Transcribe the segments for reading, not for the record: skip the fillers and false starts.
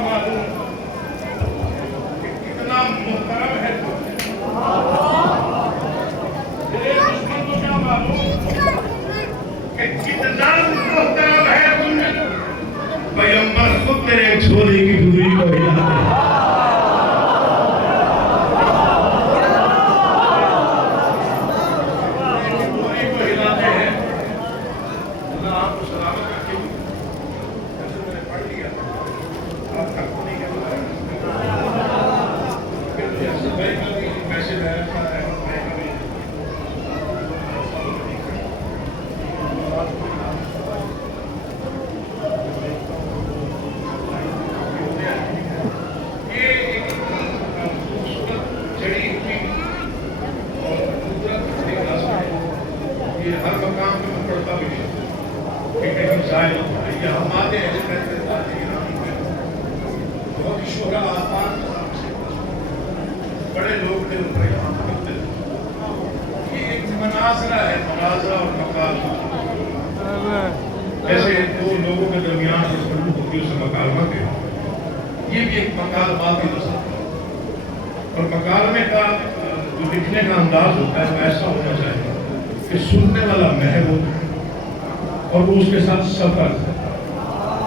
معلوم کتنا محترم ہے تو میرے دشمن کو کیا معلوم کہ کتنا محترم ہے تم نے پیغمبر خود میرے چھوڑی کی دوری کو ہلا ہر مقام پہ میں پڑھتا بھی نہیں کہ کہیں ظاہر ہوتا ہے یہ ہم آتے ہیں بہت ہی شہرا آفات بڑے لوگ تھے ان پر یہاں کرتے تھے یہ ایک مناظرہ ہے مناظرہ اور مکالمہ جیسے دو لوگوں کے درمیان گفتگو ہوتی ہے اسے مکالمہ کے یہ بھی ایک مکالماتی رسم ہے اور مکالمے کا جو لکھنے کا انداز ہوتا ہے وہ ایسا ہونا چاہیے کہ سننے والا محبوب اور وہ اس کے ساتھ سفر ہے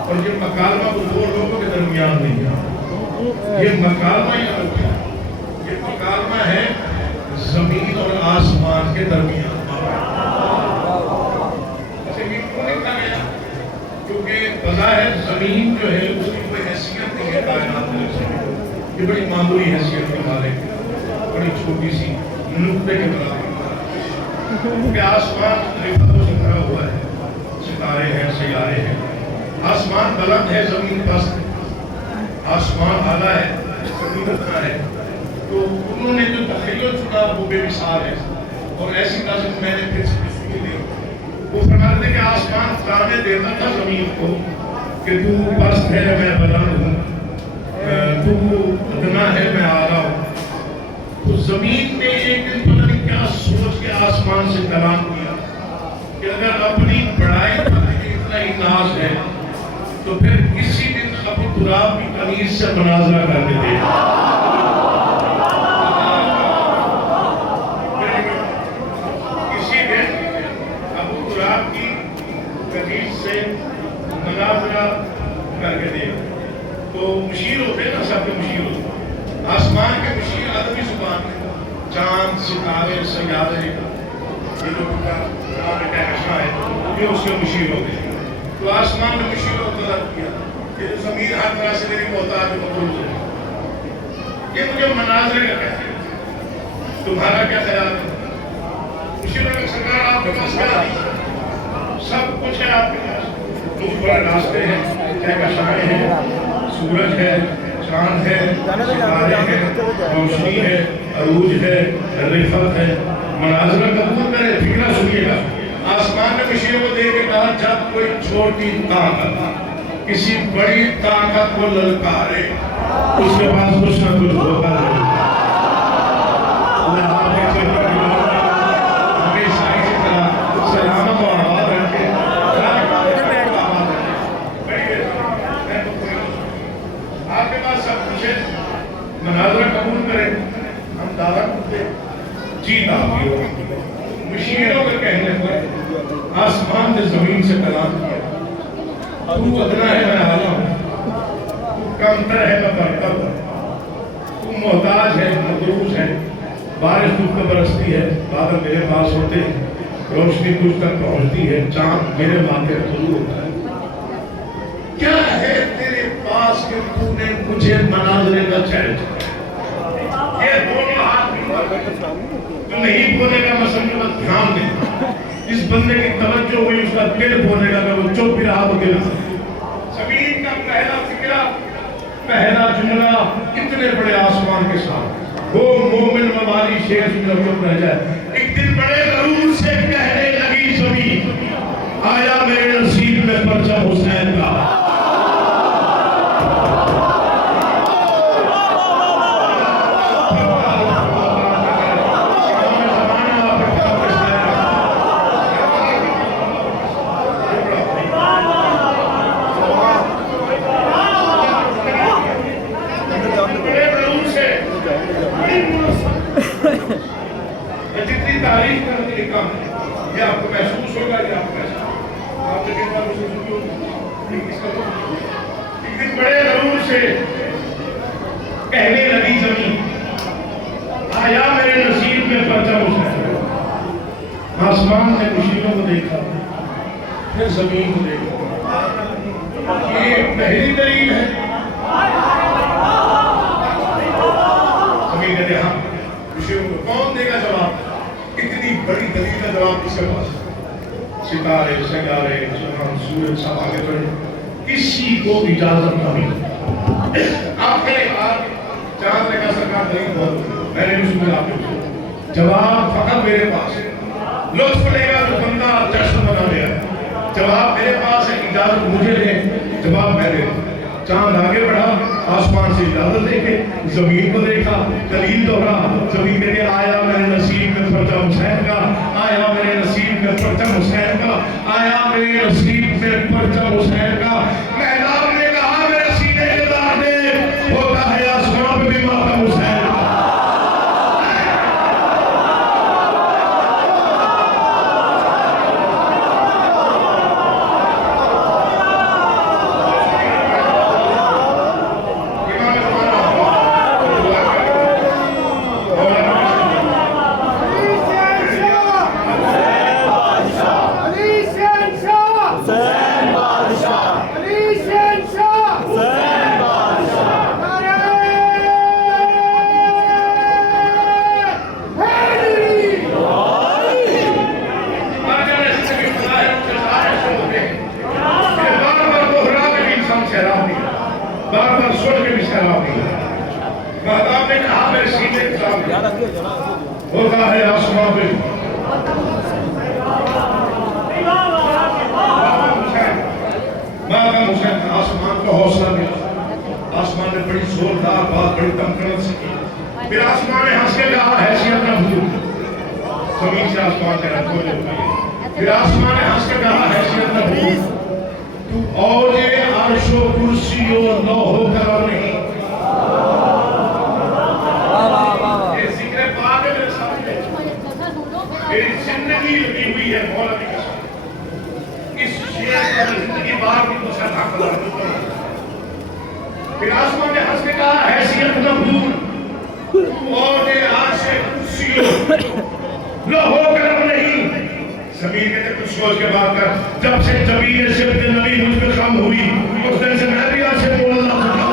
اور یہ مکالمہ وہ دو لوگوں کے درمیان نہیں ہے یہ مکالمہ یہ مکالمہ ہے زمین اور آسمان کے درمیان یہ کیوں لکھا گیا کیونکہ بظاہر زمین جو ہے اس کی کوئی حیثیت نہیں ہے کائنات میں یہ بڑی معمولی حیثیت کے مالک بڑی چھوٹی سی نقطے کے برابر کہ آسمان رفتوں سے بھرا ہوا ہے ستارے ہیں سیارے ہیں آسمان بلند ہے زمین پست ہے آسمان اعلیٰ ہے زمین اتنا ہے تو انہوں نے جو تخیل چنا وہ بے مثال ہے اور ایسی نظم میں نے پھر سے لی وہ فرماتے تھے کہ آسمان تانے دیتا تھا زمین کو کہ تو پست ہے میں بلند ہوں تو اتنا ہے میں اعلیٰ ہوں تو زمین نے ایک دن پتہ نہیں کیا سوچ کے آسمان سے کلام کیا کہ اگر اپنی بڑائی پر اتنا ہی ناز ہے تو پھر کسی دن ابو تراب کی قمیص سے مناظرہ کر کے دے کسی دن ابو تراب کی قمیص سے مناظرہ کر کے دے تو مشیر ہوتے ہیں نا سب کے مشیر ہوتے آسمان کے مشیر ادبی زبان میں چاند ستارے سیارے یہ لوگوں کا کہنا ہے یہ اس کے مشیر ہوتے ہیں تو آسمان میں مشیر کو طلب کیا کہ جو زمین ہر طرح سے میری محتاج مقروض ہے یہ مجھے مناظرے کا کہتے ہیں تمہارا کیا خیال ہے مشیر کا سرکار آپ کے پاس کیا نہیں سب کچھ ہے آپ کے پاس تم بڑے راستے ہیں کہکشائیں ہیں سورج ہے چاند ہے ستارے ہیں روشنی ہے عروج ہے رفت ہے مناظرہ قبول کرے فکرہ سنیے گا آسمان نے مشیر کو دے کے کہا جب کوئی چھوٹی طاقت کسی بڑی طاقت کو للکارے اس کے پاس کچھ نہ کچھ ہوگا ہمیشہ اسی طرح سلامت و آباد رکھے آپ کے پاس سب کچھ ہے مناظرہ قبول کریں ہم دعویٰ کرتے جیت آتی ہو مشیروں کے کہنے پر آسمان نے زمین سے کلام کیا تو ادنا ہے میں اعلیٰ ہوں تو کمتر ہے میں برتر ہوں تو محتاج ہے مقروض ہے بارش تجھ پر برستی ہے بادل میرے پاس ہوتے ہیں روشنی تجھ تک پہنچتی ہے چاند میرے ماتھے طلوع ہوتا ہے کیا ہے تیرے پاس کہ تو نے مجھے مناظرے کا چیلنج یہ دونوں ہاتھ نہیں بولے گا میں سمجھوں گا دھیان دیں اس بندے کی توجہ ہوئی اس کا دل بولے گا کہ وہ چپ بھی رہا تو گرا زمین کا پہلا فکرہ پہلا جملہ کتنے بڑے آسمان کے ساتھ وہ مومن موالی شیخ سنجھو رہ جائے ایک دن بڑے غرور سے کہنے لگی زمین آیا میرے نصیب میں پرچم حسین کا تعریف کرنے کے کام ہے. یہ آپ کو محسوس ہوگا, یہ آپ کو محسوس آپ نے کہا محسوس ہوگا. ایک دن بڑے غرور سے کہنے لگی زمین, آیا میرے نصیب میں پرچم حسین. آسمان نے خوشیوں کو دیکھا, پھر زمین کو دیکھا. یہ پہلی دلیل ہے. زمین کہتے ہاں خوشیوں کو کون دے گا جواب؟ اتنی بڑی دلیل کا جواب کس کے پاس؟ ستارے, سیارے, چاند, سورج سب آگے بڑھے, کسی کو اجازت نہ ملی. آپ کے بعد چاند نے کہا سرکار دلیل بہت, میں نے اس میں آپ کو جواب فقط میرے پاس ہے. لطف لے گا تو بندہ جشن بنا لیا. جواب میرے پاس ہے, اجازت مجھے دے, جواب میں دے. چاند آگے بڑھا, آسمان سے اجازت دے کے زمین کو دیکھا, دلیل دوہرا. زمین کہتے آیا میرے نصیب میں پرچم حسین کا, آیا میرے نصیب میں پرچم حسین کا, آیا میرے نصیب میں پرچم حسین کا. محراب نے کہا میرے سینے کے دار دے, ہوتا ہے آسمان پہ بھی ماتم حسین کا. ہوتا ہے آسمان پہ ماتم حسین. آسمان کو حوصلہ ملا. آسمان نے بڑی زوردار بات, بڑی تمکنت سے کی. پھر آسمان نے ہنس کے کہا حیثیت نہ بھول. زمین سے آسمان کے رکھو لے گئی. پھر آسمان نے ہنس کے کہا حیثیت نہ بھول. تو اور یہ عرش و کرسی و لوح و قلم نہیں. میری زندگی لگی ہوئی ہے مولا کی قسم, اس شعر پر زندگی بار کی دوسرا تھا. پھر آسمان نے ہنس کے کہا حیثیت نہ بھول, اور یہ عرش کرسی لوح و قلم نہیں. زمین کہتے کچھ سوچ کے بات کر. جب سے زمین صفت نبی مجھ پہ کم ہوئی, اس دن سے میں بھی آج سے بول اللہ سکتا ہوں.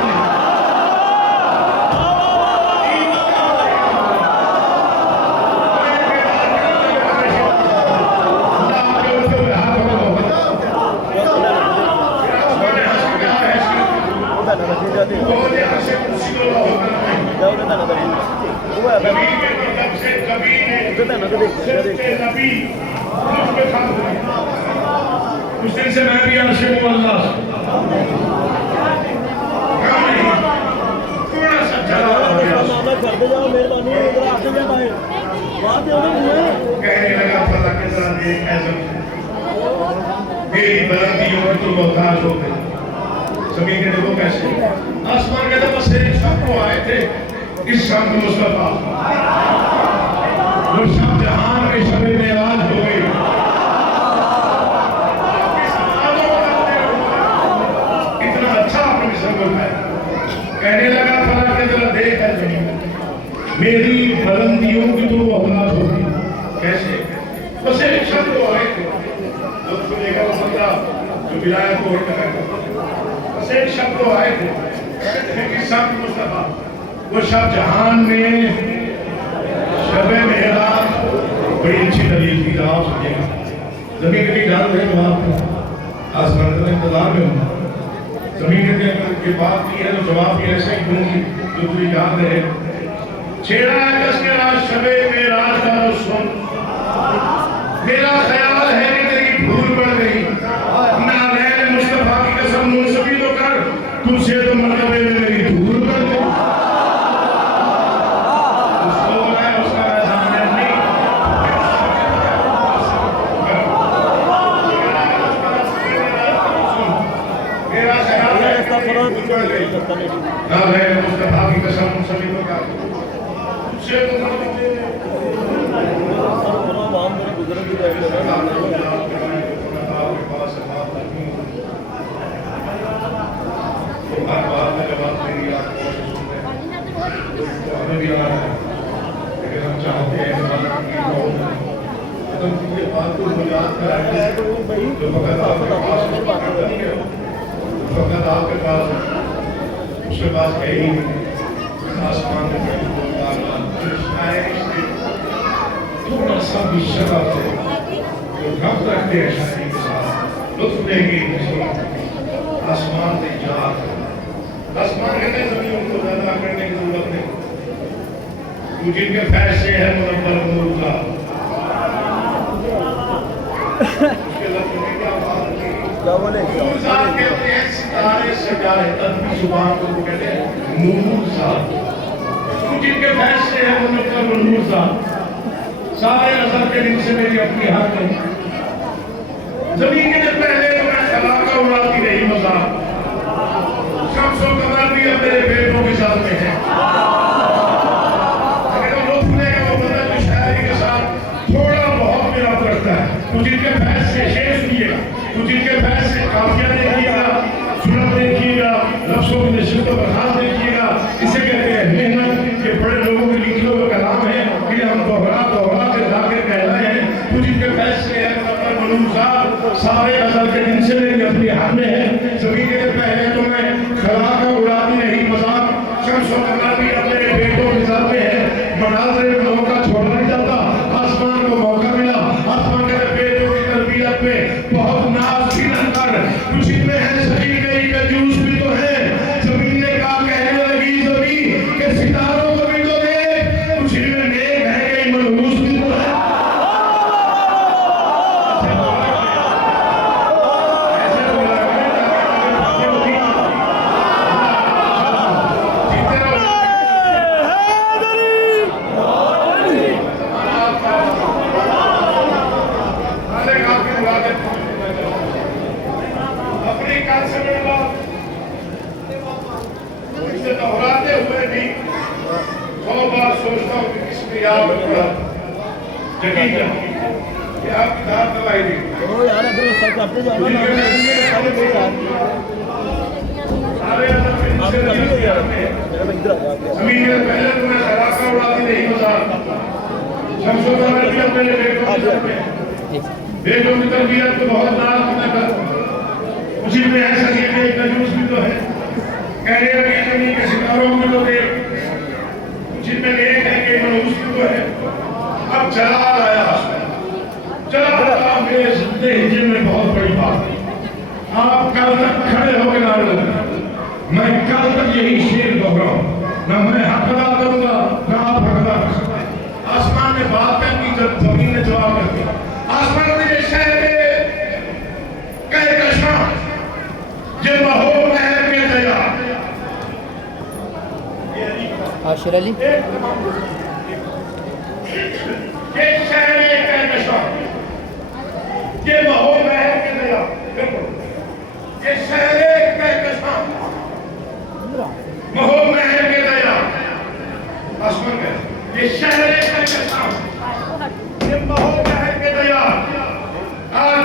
اس دن سے میں بھی عرش ہوں اللہ. تھوڑا سا کہنے لگا فلا کے ساتھ ایک ایزم میری بلندیوں پر تو محتاج ہو گئی. زمین کے دیکھو کیسے. آسمان کہتا بس ایک شب کو آئے تھے, اس شب کو مصطفیٰ وہ شب جہان میں شب معراج ہو گئی. اتنا اچھا آپ نے مصر ہے. کہنے لگا فلا کے ذرا دیکھ ہے زمین میری بلندیوں کی تو محتاج ہو گئی. کیسے؟ بس ایک شب کو آئے تھے, اس کو دیکھا وہ بندہ جو ولایت کو ہوتا ہے. بس ایک شب کو آئے تھے, اس شب مصطفیٰ وہ شب جہان میں شب معراج. بڑی اچھی دلیل کی جواب سنیے گا. زمین کے لیے اجازت ہے تو آپ آسمان کا انتظار میں ہوں. زمین کے لیے اگر یہ بات کی ہے تو جواب بھی ایسا ہی دوں گی جو تجھے یاد رہے. چھیڑا ہے کس کے راز شب معراج کا تو سن, میرا خیال ہے کہ تیری بھول پڑ گئی. نالین مصطفیٰ کی قسم منصفی تو کر, تجھ سے تو مرتبے میں میری دھول کر دے. نالین مصطفیٰ کی قسم منصفی تو کر, تجھ سے تو مرتبے میں ہر بات میں جب آپ میری آنکھوں سے سنتے ہیں تو ہمیں بھی آ رہا ہے، لیکن ہم چاہتے ہیں کہ یہ بات کو یاد کرائیں جو وقت آپ کے پاس نہیں ہے، وقت آپ کے پاس اس کے پاس ہے ہی نہیں، آسمان میں تھوڑا سا بھی شرح سے جو ربط رکھتے ہیں شاعری کے ساتھ لطف لیں گے آسمان سے جات آسمان کہتے ہیں زمین ان کو زیادہ کرنے کی ضرورت نہیں، تو جن کے فیصلے ہیں منور مروزہ اس کے لفظ میں کیا بات ہے مروزہ کہتے ہیں ستارے سے جارے تدبی زبان کو کہتے ہیں مروزہ، تو جن کے فیصلے ہیں منور مروزہ سارے نظر کے دن سے میری اپنی ہاتھ ہے زمین کے جب پہلے تو میں خلاقہ اڑاتی رہی مزار شمس و قمر بھی اب میرے بیٹوں کے ساتھ میں ہیں، اگر وہ لطف لے گا وہ بندہ جو شاعری کے ساتھ تھوڑا بہت میرا رکھتا ہے، تو جن کے بحث سے شعر سنیے گا، تو جن کے بحث سے قافیہ دیکھیے گا، سنت دیکھیے گا، لفظوں کی نشست و برخاست دیکھیے گا، اسے کہتے ہیں محنت، یہ بڑے لوگوں کے لکھے ہوئے کلام ہے کہ ہم دوہرا کے ذاکر کہہ رہے ہیں، تو جن کے فیصلے ہیں سارے ازل کے دن سے میری اپنی ہاتھ میں ہے، زمین کے پہلے تو میں خلاقہ اڑاتی نہیں مزار شمس و قمر بھی اپنے بیٹوں کے ساتھ میں ہے، مناظر میں موقع چھوڑنا نہیں چاہتا، آسمان کو موقع ملا، آسمان کے بیٹوں کی تربیت میں بہت ناز بھی نہ کر، کچھ ان میں ہے سبھی گئی کا جوس بھی تو ہے، زمین نے کہا کہنے لگی زمین کہ ستاروں کو بھی تو دے، کچھ ان میں نیک ہے کہ منحوس بھی تو ہے، دہراتے ہوئے بھی 100 بار سوچتا ہوں کہ کس میں یاد رکھا یقین ہے کہ آپ کتاب دلائی دی زمین کے پہلے تو میں خلاقہ اڑاتی نہیں مزار شمس و قمر بھی اپنے بیٹوں کی تربیت کو بہت ناز ہونے کا اسی میں ایسا کہ ایک نجوس بھی تو ہے، کہنے لگی زمین کے ستاروں میں تو دے، جن میں ایک ہے کہ منحوس بھی تو ہے، اب جلال آیا جلال آیا میرے زندے ہجن میں بہت بڑی بات ہے، آپ کل تک کھڑے ہو کے نعرے لگیں، میں کل تک یہی شعر دوہراؤں، نہ میں حق ادا کروں گا نہ آپ حق ادا کر سکتے، آسمان نے بات کی جب زمین نے جواب کر دیا، آسمان نے یہ شہر کہکشاں یہ مہو مہر کے دیا عاشر علی یہ شہر کہکشاں یہ مہو مہر کے دیا یہ شہر کہکشاں مہو مہر کے دیا آسمان کہتے یہ شہر کہکشاں یہ مہو مہر کے دیا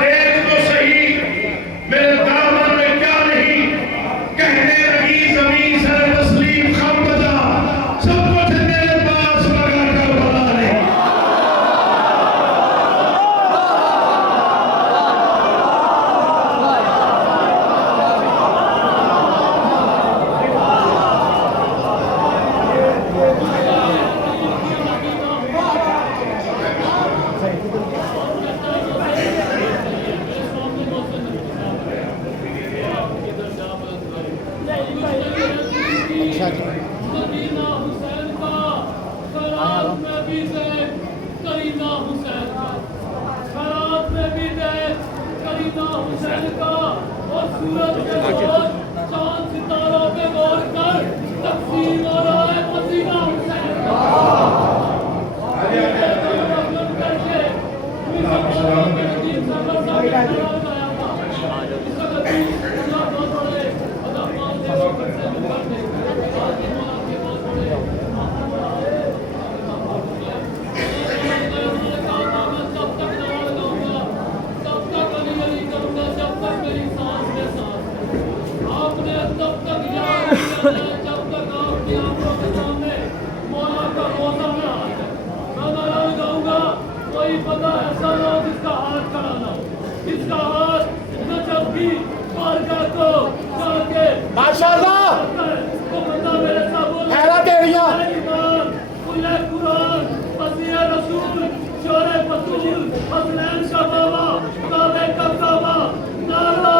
دیکھ تو صحیح میرے دامن میں کیا نہیں، کہنے لگی زمین سر تسلیم خم بجا سب کچھ میرے پاس لگا کر بلا لے، کوئی بندہ ایسا نہ ہو جس کا ہاتھ کھڑا نہ ہو، جس کا ہاتھ نجف کی بارگاہ کو جا کے ماشاءاللہ وہ بندہ میرے ساتھ بولے حیرت ایریا ایمان، کھلے قرآن، مسیح رسول، شور بطول، حسنین کا بابا، کعبے کا کعبہ، نعرہ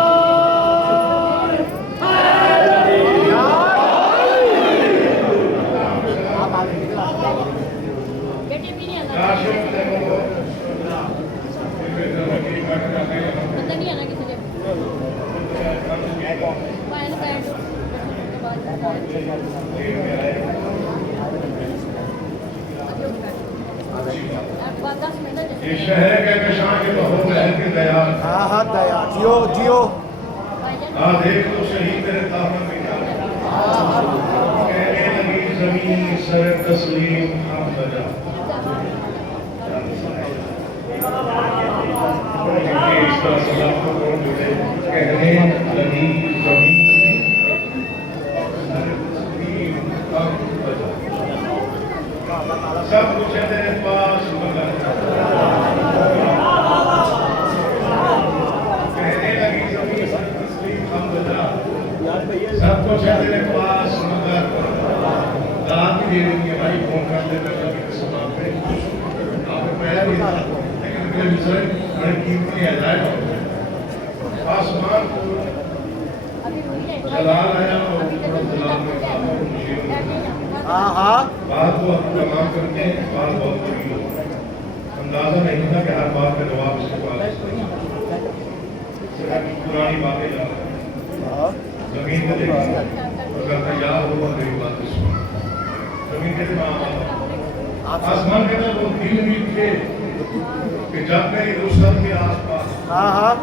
حیدری۔ یہ شہر کے کشاں کے بہت محل کے دیار ہاں ہاں دیا جیو جیو دیکھ تو صحیح تیرے دامن میں کیا کہنے لگی زمین سر تسلیم ہم بجا اس طرح سلام کو کون جڑے کہنے لگی زمین سر تسلیم ہم بجا سب کچھ ہے تیرے پاس مگر کہنے لگی زمین سر تسلیم ہم بجا سب کچھ ہے تیرے پاس مگر داد بھی دے دیں گے بھائی فون کر دیتا کبھی سلام پہ آپ کو پہلا بھی تھا لیکن میرے بزرگ بڑے قیمتی ہدایت ہو آسمان کو جلال آیا اور جلال میں کعبہ کو مشیر ہاں ہاں بات کو تمام کرتے ہیں بات بہت بڑی ہو اندازہ نہیں تھا کہ ہر بات کا جواب اس کے پاس پرانی باتیں جا زمین کے دیکھ اگر تیار ہو میری بات سن زمین کے دماغ آسمان کے اندر وہ دل بھی تھے کہ جب میری رسل کے آس پاس ہاں ہاں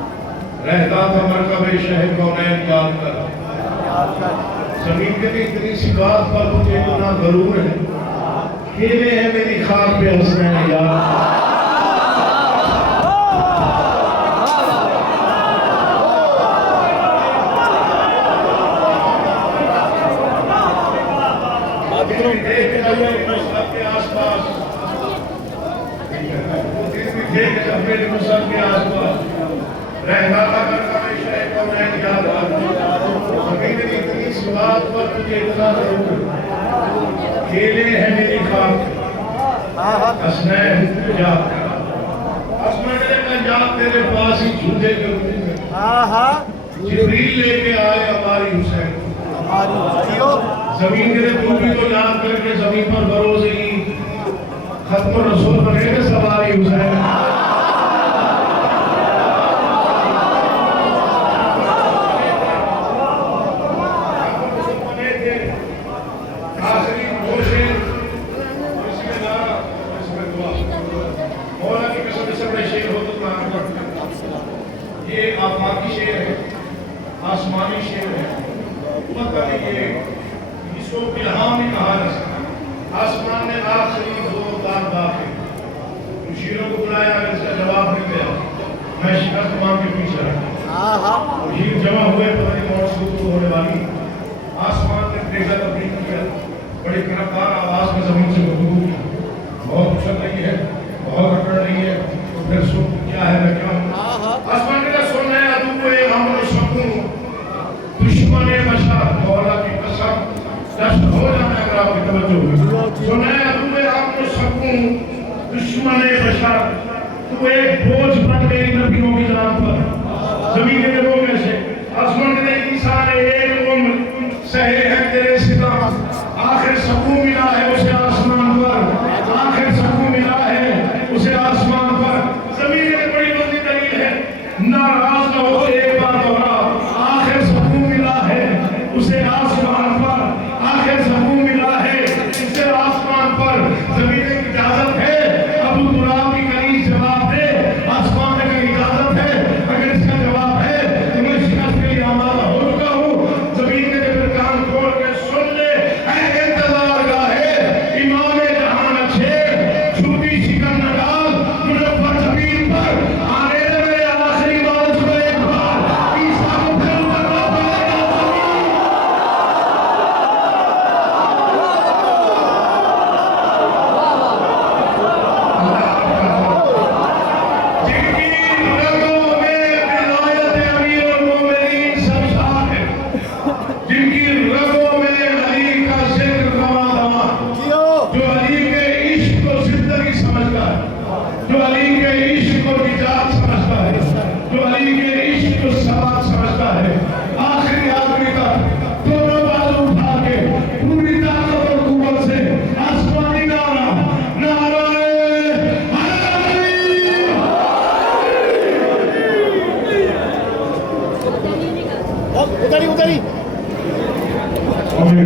رہتا تھا مرکب شہر کونین یاد کر زمین کے بھی اتنی سی بات پر مجھے اتنا ضرور ہے کھیلے ہیں میری خواب پہ حسنین یاد کے آس پاس میرے مسلم کے آس پاس رہتا تھا مرکب شہر کونین یاد کر زمین کی اتنی سی بات پر مجھے اتنا ضرور ہے کھیلے ہیں میری خواب حسنین یاد کر حسنین یاد تیرے پاس ہی جھوٹے کرتے ہیں ہاں ہاں جبریل لے کے آئے ہماری حسین ہماری جیو زمین کے تو بھی تو یاد کر کے زمین پر بروز ہی ختم رسول بنے گے سواری حسین آخری کوشش اس میں نعرہ اس میں دعا مولا کی قسم سے بڑے شعر ہو تو قرآن پڑھتے ہیں یہ آفاقی شعر ہے آسمانی شعر ہے پتہ نہیں یہ اس کو الہام ہی کہا جا سکتا آسمان نے آخری زوردار بات ہے شیروں کو بلایا اگر اس کا جواب نہیں دیا میں شکست مان کے پیچھے رکھا ہاں ہاں شیر جمع ہوئے پتہ نہیں موت شروع ہونے والی آسمان نے دیکھا تبدیل کیا بڑی کرپدار آواز میں زمین سے گفتگو کی بہت اچھل رہی ہے بہت اکڑ رہی ہے تو پھر سن کیا ہے میں کیا ہوں آسمان کے لئے سننا ہے ادو امر شکوں دشمن بشر مولا کی قسم دشت ہو جانا اگر آپ کی توجہ ہوئی سننا ہے ادو امر شکوں دشمن بشر تو ایک بوجھ بن گئی نبیوں کی جناب پر زمین کے لوگ ایسے آسمان کے لئے انسان ایک عمر سہے ہیں تیرے ستم آخر سکون ملا ہے اسے آسمان پر آخر سکون ملا ہے اسے آسمان پر زمین میں بڑی بندی دلیل ہے ناراض نہ ہو ایک بار دوہرا آخر سکون ملا ہے اسے آسمان پر آخر سکون ملا ہے اسے آسمان پر زمین کی اجازت ہے ابو تراب کی کلیز جواب دے آسمان کی اجازت ہے اگر اس کا جواب ہے تو میں شکست کے لیے آمادہ ہو چکا ہوں زمین کے کان کھول کے سن لے اے انتظار گاہ ہے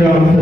جاؤ